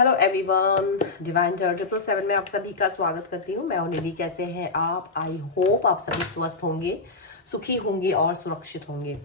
Hello everyone, divine journey 777 में आप सभी का स्वागत करती हूँ। मैं हूं निधि। कैसे हैं आप? आई होप आप सभी स्वस्थ होंगे, सुखी होंगे और सुरक्षित होंगे।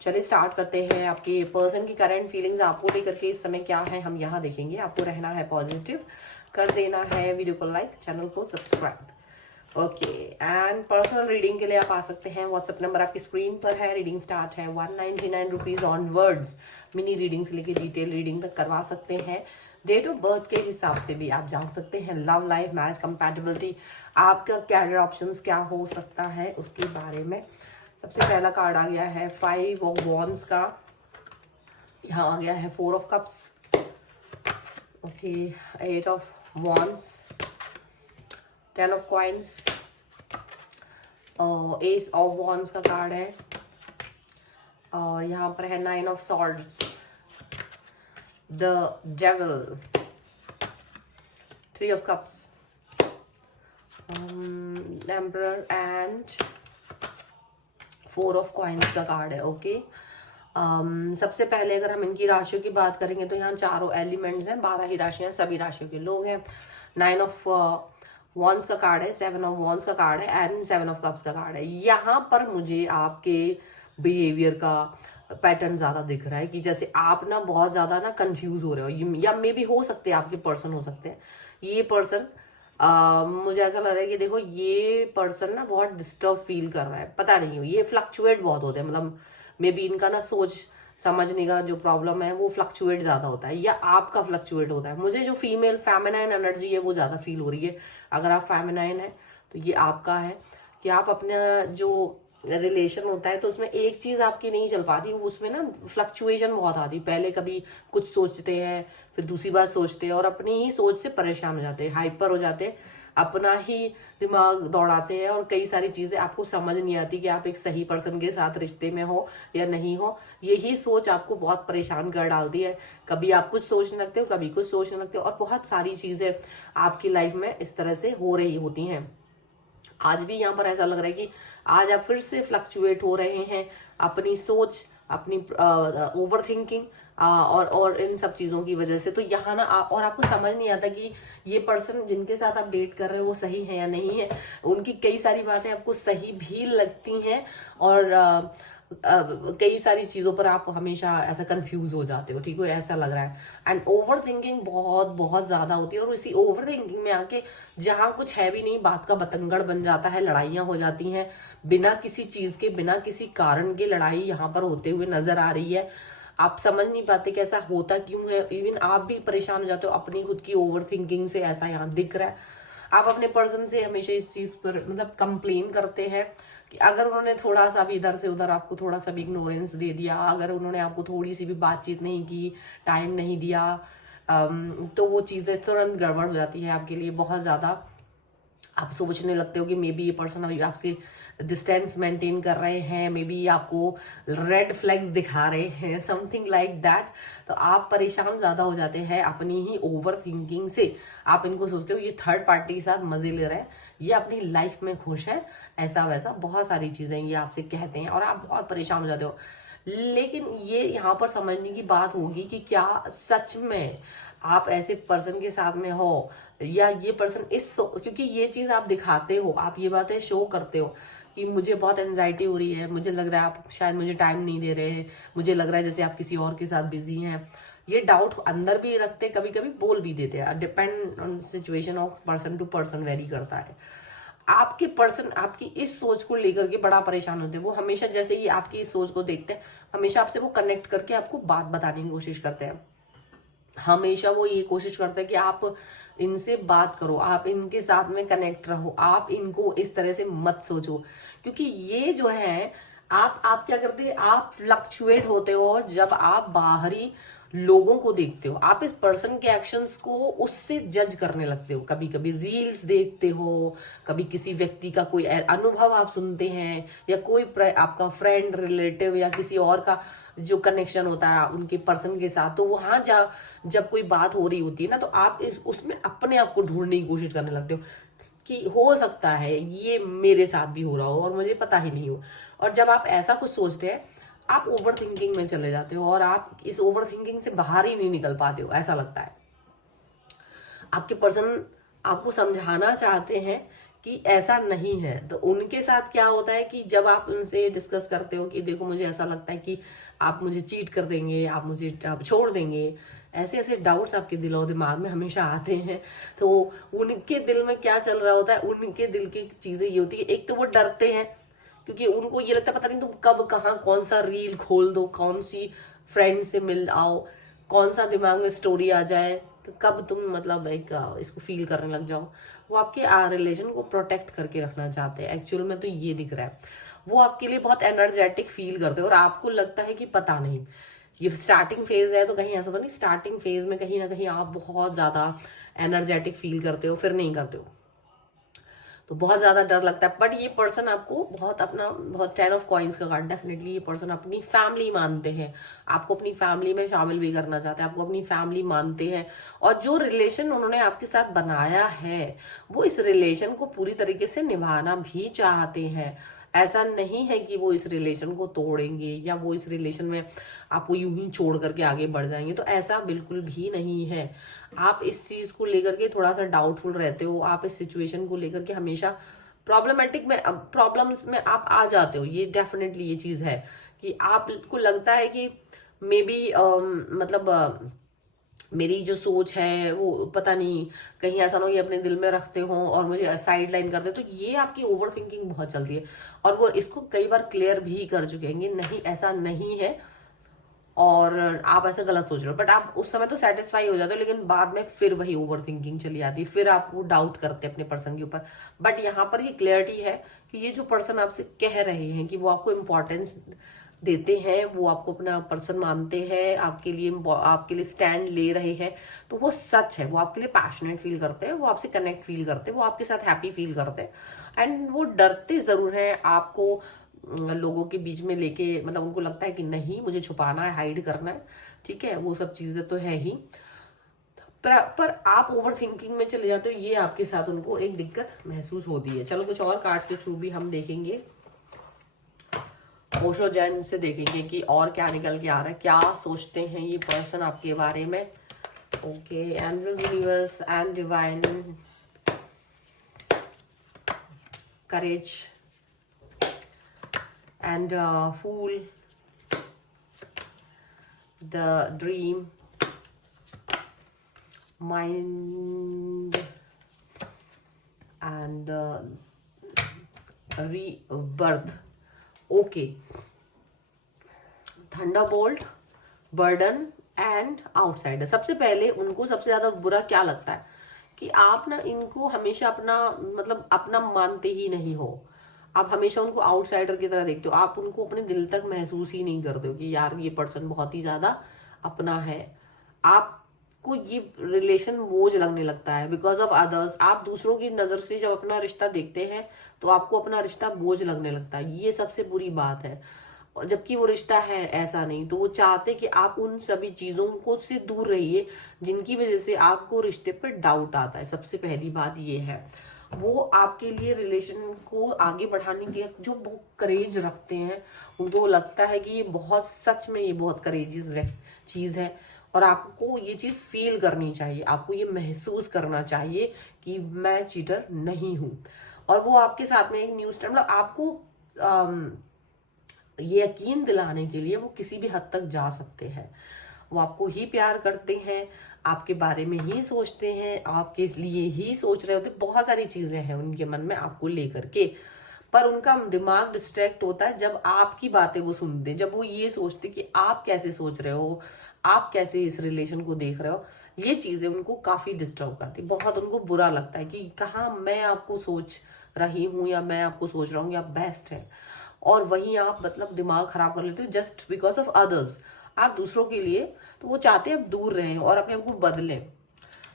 चलिए स्टार्ट करते हैं। आपके पर्सन की करंट फीलिंग्स आपको लेकर के इस समय क्या है हम यहाँ देखेंगे। आपको रहना है पॉजिटिव, कर देना है वीडियो को लाइक, चैनल को subscribe. Okay, and personal reading के लिए आप आ सकते हैं। व्हाट्सएप नंबर आपकी स्क्रीन पर है। रीडिंग स्टार्ट है 199 rupees on words. Mini reading से लेके डिटेल रीडिंग तक करवा सकते हैं। डेट ऑफ बर्थ के हिसाब से भी आप जान सकते हैं। लव लाइफ, मैरिज कंपैटिबिलिटी, आपका कैरियर ऑप्शंस क्या हो सकता है उसके बारे में। सबसे पहला कार्ड आ गया है 5 ऑफ वॉन्ड्स का। यहाँ आ गया है 4 of cups. Okay, 8 of wands, 10 of coins, S of wands का कार्ड है। और यहाँ पर है 9 of swords, the devil, 3 of cups, emperor and 4 of coins का कार्ड है। ओके, सबसे पहले अगर हम इनकी राशियों की बात करेंगे तो यहाँ चारों एलिमेंट्स हैं, 12 ही राशियां, सभी राशियों के लोग हैं। 9 ऑफ वॉन्ड्स का कार्ड है, 7 ऑफ वॉन्ड्स का कार्ड है एंड 7 ऑफ कप्स का कार्ड है। यहाँ पर मुझे आपके बिहेवियर का पैटर्न ज्यादा दिख रहा है कि जैसे आप ना बहुत ज्यादा ना कंफ्यूज हो रहे हो, या मे भी हो सकते हैं आपके पर्सन हो सकते हैं। ये पर्सन मुझे ऐसा लग रहा है कि देखो ये पर्सन ना बहुत डिस्टर्ब फील कर रहा है। पता नहीं हो, ये फ्लक्चुएट बहुत होते हैं। मतलब मे बी इनका ना सोच समझने का जो प्रॉब्लम है वो फ्लक्चुएट ज्यादा होता है, या आपका फ्लक्चुएट होता है। मुझे जो फीमेल फेमिनाइन एनर्जी है वो ज्यादा फील हो रही है। अगर आप फेमिनाइन है तो ये आपका है कि आप अपना जो रिलेशन होता है तो उसमें एक चीज आपकी नहीं चल पाती, उसमें ना फ्लक्चुएशन बहुत आती। पहले कभी कुछ सोचते हैं, फिर दूसरी बात सोचते हैं और अपनी ही सोच से परेशान हो जाते हैं, हाइपर हो जाते हैं, अपना ही दिमाग दौड़ाते हैं और कई सारी चीजें आपको समझ नहीं आती कि आप एक सही पर्सन के साथ रिश्ते में हो या नहीं हो। यही सोच आपको बहुत परेशान कर डालती है। कभी आप कुछ सोचने लगते हो, कभी कुछ सोचने लगते हो और बहुत सारी चीजें आपकी लाइफ में इस तरह से हो रही होती हैं। आज भी यहाँ पर ऐसा लग रहा है कि आज आप फिर से फ्लक्चुएट हो रहे हैं अपनी सोच, अपनी ओवर थिंकिंग और इन सब चीजों की वजह से। तो यहाँ ना और आपको समझ नहीं आता कि ये पर्सन जिनके साथ आप डेट कर रहे हो वो सही है या नहीं है। उनकी कई सारी बातें आपको सही भी लगती हैं और कई सारी चीजों पर आप हमेशा ऐसा कंफ्यूज हो जाते हो। ठीक है, ऐसा लग रहा है। एंड ओवर थिंकिंग बहुत बहुत ज्यादा होती है और इसी ओवर थिंकिंग में आके जहां कुछ है भी नहीं, बात का बतंगड़ बन जाता है, लड़ाइयां हो जाती हैं बिना किसी चीज के, बिना किसी कारण के लड़ाई यहाँ पर होते हुए नजर आ रही है। आप समझ नहीं पाते कि ऐसा होता क्यों है। इवन आप भी परेशान हो जाते हो अपनी खुद की ओवर थिंकिंग से, ऐसा यहाँ दिख रहा है। आप अपने पर्सन से हमेशा इस चीज पर मतलब कंप्लेन करते हैं कि अगर उन्होंने थोड़ा सा भी इधर से उधर आपको थोड़ा सा भी इग्नोरेंस दे दिया, अगर उन्होंने आपको थोड़ी सी भी बातचीत नहीं की, टाइम नहीं दिया, तो वो चीजें तुरंत गड़बड़ हो जाती है आपके लिए बहुत ज्यादा। आप सोचने लगते हो कि मे बी ये पर्सन अभी आपसे डिस्टेंस मेंटेन कर रहे हैं, मे बी आपको रेड फ्लैग्स दिखा रहे हैं, समथिंग लाइक दैट। तो आप परेशान ज्यादा हो जाते हैं अपनी ही ओवर थिंकिंग से। आप इनको सोचते हो ये थर्ड पार्टी के साथ मजे ले रहे हैं, ये अपनी लाइफ में खुश है, ऐसा वैसा बहुत सारी चीजें ये आपसे कहते हैं और आप बहुत परेशान हो जाते हो। लेकिन ये यहाँ पर समझने की बात होगी कि क्या सच में आप ऐसे पर्सन के साथ में हो, या ये पर्सन क्योंकि ये चीज आप दिखाते हो, आप ये बातें शो करते हो कि मुझे बहुत एंजाइटी हो रही है, मुझे लग रहा है आप शायद मुझे टाइम नहीं दे रहे हैं, मुझे लग रहा है जैसे आप किसी और के साथ बिजी हैं। ये डाउट अंदर भी रखते, कभी कभी बोल भी देते हैं। Depend on situation of person to person vary करता है। आपके पर्सन आपकी इस सोच को लेकर के बड़ा परेशान होते हैं। वो हमेशा जैसे ही आपकी इस सोच को देखते हैं, हमेशा आपसे वो कनेक्ट करके आपको बात बताने की कोशिश करते हैं। हमेशा वो ये कोशिश करते हैं कि आप इनसे बात करो, आप इनके साथ में कनेक्ट रहो, आप इनको इस तरह से मत सोचो। क्योंकि ये जो है आप क्या करते हैं, आप फ्लक्चुएट होते हो जब आप बाहरी लोगों को देखते हो। आप इस पर्सन के एक्शंस को उससे जज करने लगते हो। कभी कभी रील्स देखते हो, कभी किसी व्यक्ति का कोई अनुभव आप सुनते हैं, या कोई आपका फ्रेंड, रिलेटिव या किसी और का जो कनेक्शन होता है उनके पर्सन के साथ, तो वहां जब कोई बात हो रही होती है ना, तो आप उसमें अपने आप को ढूंढने की कोशिश करने लगते हो कि हो सकता है ये मेरे साथ भी हो रहा हो और मुझे पता ही नहीं हो। और जब आप ऐसा कुछ सोचते हैं, आप ओवर थिंकिंग में चले जाते हो और आप इस ओवर थिंकिंग से बाहर ही नहीं निकल पाते हो, ऐसा लगता है। आपके पर्सन आपको समझाना चाहते हैं कि ऐसा नहीं है। तो उनके साथ क्या होता है कि जब आप उनसे डिस्कस करते हो कि देखो मुझे ऐसा लगता है कि आप मुझे चीट कर देंगे, आप मुझे छोड़ देंगे, ऐसे ऐसे डाउट्स आपके दिल और दिमाग में हमेशा आते हैं। तो उनके दिल में क्या चल रहा होता है, उनके दिल की चीजें ये होती है, एक तो वो डरते हैं क्योंकि उनको ये लगता है पता नहीं तुम कब कहाँ कौन सा रील खोल दो, कौन सी फ्रेंड से मिल आओ, कौन सा दिमाग में स्टोरी आ जाए, तो कब तुम मतलब एक इसको फील करने लग जाओ। वो आपके रिलेशन को प्रोटेक्ट करके रखना चाहते हैं। एक्चुअल में तो ये दिख रहा है, वो आपके लिए बहुत एनर्जेटिक फील करते हैं और आपको लगता है कि पता नहीं ये स्टार्टिंग फेज है, तो कहीं ऐसा तो नहीं स्टार्टिंग फेज में कहीं ना कहीं आप बहुत ज्यादा एनर्जेटिक फील करते हो, फिर नहीं करते हो, तो बहुत ज्यादा डर लगता है। बट ये पर्सन आपको बहुत 10 ऑफ कॉइंस का कार्ड, डेफिनेटली ये पर्सन अपनी फैमिली मानते हैं, आपको अपनी फैमिली में शामिल भी करना चाहते हैं, आपको अपनी फैमिली मानते हैं। और जो रिलेशन उन्होंने आपके साथ बनाया है वो इस रिलेशन को पूरी तरीके से निभाना भी चाहते हैं। ऐसा नहीं है कि वो इस रिलेशन को तोड़ेंगे या वो इस रिलेशन में आपको यूं ही छोड़ करके आगे बढ़ जाएंगे, तो ऐसा बिल्कुल भी नहीं है। आप इस चीज को लेकर के थोड़ा सा डाउटफुल रहते हो, आप इस सिचुएशन को लेकर के हमेशा प्रॉब्लम्स में आप आ जाते हो। ये डेफिनेटली ये चीज है कि आपको लगता है कि मे बी मेरी जो सोच है वो पता नहीं कहीं ऐसा ना हो ये अपने दिल में रखते हो और मुझे साइड लाइन कर दे, तो ये आपकी ओवर थिंकिंग बहुत चलती है। और वो इसको कई बार क्लियर भी कर चुके हैं, नहीं ऐसा नहीं है और आप ऐसा गलत सोच रहे हो। बट आप उस समय तो सेटिस्फाई हो जाते हो, लेकिन बाद में फिर वही ओवर थिंकिंग चली आती है, फिर आप वो डाउट करते हैं अपने पर्सन के ऊपर। बट यहाँ पर ये क्लियरिटी है कि ये जो पर्सन आपसे कह रहे हैं कि वो आपको इम्पोर्टेंस देते हैं, वो आपको अपना पर्सन मानते हैं, आपके लिए स्टैंड ले रहे हैं, तो वो सच है। वो आपके लिए पैशनेट फील करते हैं, वो आपसे कनेक्ट फील करते हैं, वो आपके साथ हैप्पी फील करते हैं। एंड वो डरते जरूर हैं आपको लोगों के बीच में लेके, मतलब उनको लगता है कि नहीं मुझे छुपाना है, हाइड करना है, ठीक है, वो सब चीजें तो है ही। पर आप ओवर थिंकिंग में चले जाते हो, ये आपके साथ उनको एक दिक्कत महसूस होती है। चलो कुछ और कार्ड्स के थ्रू भी हम देखेंगे, ओशो जैन से देखेंगे कि और क्या निकल के आ रहा है, क्या सोचते हैं ये पर्सन आपके बारे में। Okay, angels, universe and divine, courage and fool, the dream, mind and rebirth. Okay, thunderbolt, burden and outsider. सबसे पहले उनको सबसे ज्यादा बुरा क्या लगता है कि आप ना इनको हमेशा अपना मानते ही नहीं हो, आप हमेशा उनको आउटसाइडर की तरह देखते हो, आप उनको अपने दिल तक महसूस ही नहीं करते हो कि यार ये पर्सन बहुत ही ज्यादा अपना है। आपको ये रिलेशन बोझ लगने लगता है बिकॉज ऑफ अदर्स। आप दूसरों की नजर से जब अपना रिश्ता देखते हैं तो आपको अपना रिश्ता बोझ लगने लगता है, ये सबसे बुरी बात है। और जबकि वो रिश्ता है ऐसा नहीं, तो वो चाहते कि आप उन सभी चीजों को से दूर रहिए जिनकी वजह से आपको रिश्ते पर डाउट आता है। सबसे पहली बात ये है, वो आपके लिए रिलेशन को आगे बढ़ाने के जो बहुत करेज रखते हैं, उनको लगता है कि ये बहुत सच में ये बहुत करेजियस चीज है और आपको ये चीज फील करनी चाहिए, आपको ये महसूस करना चाहिए कि मैं चीटर नहीं हूं। और वो आपके साथ में एक न्यू स्टार्ट, मतलब आपको ये यकीन दिलाने के लिए वो किसी भी हद तक जा सकते हैं। वो आपको ही प्यार करते हैं, आपके बारे में ही सोचते हैं, आपके लिए ही सोच रहे होते, बहुत सारी चीजें हैं उनके मन में आपको लेकर के। पर उनका दिमाग डिस्ट्रैक्ट होता है जब आपकी बातें वो सुनते, जब वो ये सोचते कि आप कैसे सोच रहे हो, आप कैसे इस रिलेशन को देख रहे हो। ये चीजें उनको काफी डिस्टर्ब करती, बहुत उनको बुरा लगता है कि कहाँ मैं आपको सोच रही हूँ या मैं आपको सोच रहा हूँ या बेस्ट है, और वहीं आप दिमाग खराब कर लेते हो जस्ट बिकॉज ऑफ अदर्स। आप दूसरों के लिए, तो वो चाहते हैं आप दूर रहें और अपने आप को बदलें।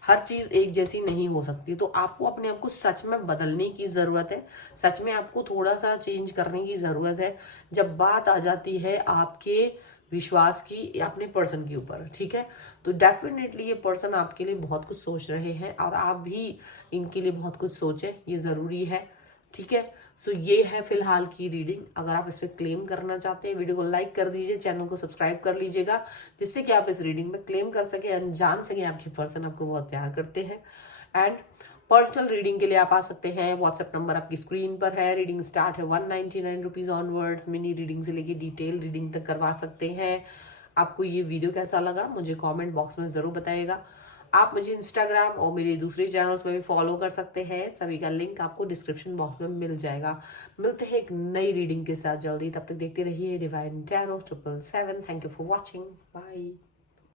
हर चीज एक जैसी नहीं हो सकती, तो आपको अपने आप को सच में बदलने की जरूरत है, सच में आपको थोड़ा सा चेंज करने की जरूरत है जब बात आ जाती है आपके विश्वास की अपने पर्सन के ऊपर, ठीक है। तो डेफिनेटली ये पर्सन आपके लिए बहुत कुछ सोच रहे हैं और आप भी इनके लिए बहुत कुछ सोचें, ये जरूरी है, ठीक है। सो ये है फिलहाल की रीडिंग। अगर आप इस पर क्लेम करना चाहते हैं, वीडियो को लाइक कर दीजिए, चैनल को सब्सक्राइब कर लीजिएगा, जिससे कि आप इस रीडिंग में क्लेम कर सके एंड जान सके आपके पर्सन आपको बहुत प्यार करते हैं। एंड पर्सनल रीडिंग के लिए आप आ सकते हैं, व्हाट्सएप नंबर आपकी स्क्रीन पर है। रीडिंग स्टार्ट है 199 रुपीज ऑनवर्ड्स। मिनी रीडिंग से लेके डिटेल रीडिंग तक करवा सकते हैं। आपको ये वीडियो कैसा लगा मुझे कमेंट बॉक्स में जरूर बताइएगा। आप मुझे इंस्टाग्राम और मेरे दूसरे चैनल्स में भी फॉलो कर सकते हैं, सभी का लिंक आपको डिस्क्रिप्शन बॉक्स में मिल जाएगा। मिलते हैं एक नई रीडिंग के साथ जल्दी, तब तक देखते रहिए divine tarot 777। Thank you for watching, bye.